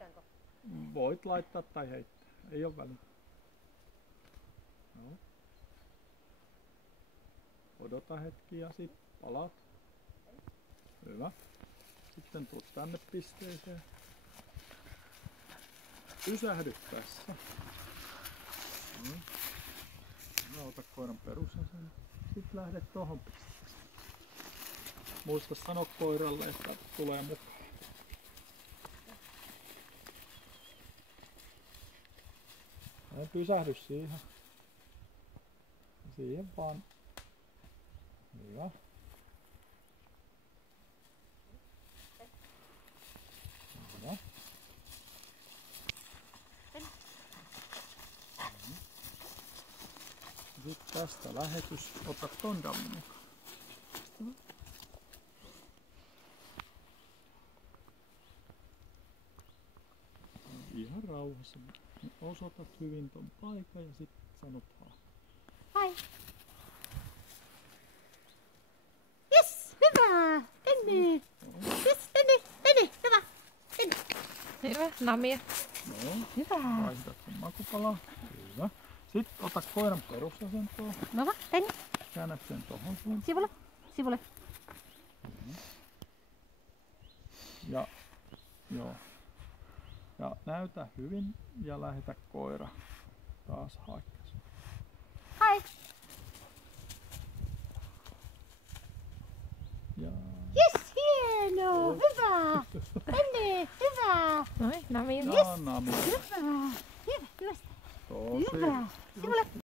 laitanko? Voit laittaa tai heittää, ei ole väliä. No. Odota hetki ja sit palaat. Hyvä. Sitten tuut tänne pisteeseen. Pysähdy tässä. Ja ota koiran perusasenne. Sitten lähdet tohon pisteeseen. Muista sanoa koiralle, että tulee mukaan. Ja pysähdy siihen. Siihen vaan. Hyvä. Hyvä. Sitten tästä lähetys. Ota ton dammin mukaan. Ihan rauhassa. Osoitat hyvin ton paikan ja sitten sanot Hai. Yes, hyvä. Tänne. Yes, tänne. Hyvä. Tänne. Hyvä, namia. No, Hyvä. vaihdat sen makupalaa. Hyvä. Sitten ota koiran perusasentoon. No va, tänne. Käännät sen tohon suuntaan. Sivulle. Ja, joo. Ja näytä hyvin ja lähetä koira taas haikkas. Hai. Ja Yes, hieno. Hyvä. Tänne. Hyvä. Noin, namia. ja nami. Hyvä. Hyvä. Tosi. Hyvä. Sivulle.